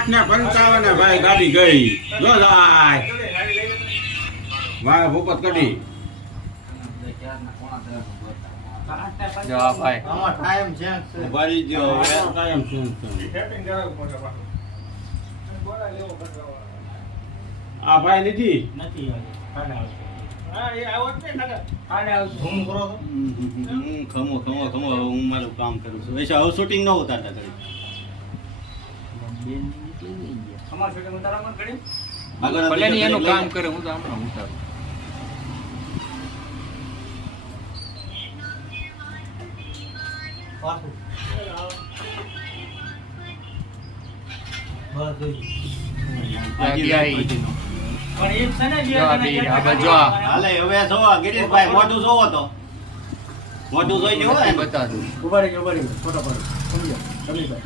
8:55 ભાઈ ગાડી ગઈ જો જાય વાહ ભૂપત કઢી જો ભાઈ આમાં ટાઈમ છે ભરી ગયો ટાઈમ શું આ ભાઈ લીધી નથી ખમો હું મારું કામ કરું છું વૈસે હવે શૂટિંગ ન ઉતારતા કરી ભલે ની એનું કામ કરે હું તો હમણાં ઉતારું હાલે હવે જોવા ગિરીશભાઈ મોઢું જોવો તો મોઢું જોઈ લેવો ને બતા દઉં ઉભા રહી ફોટો પાડો સમજો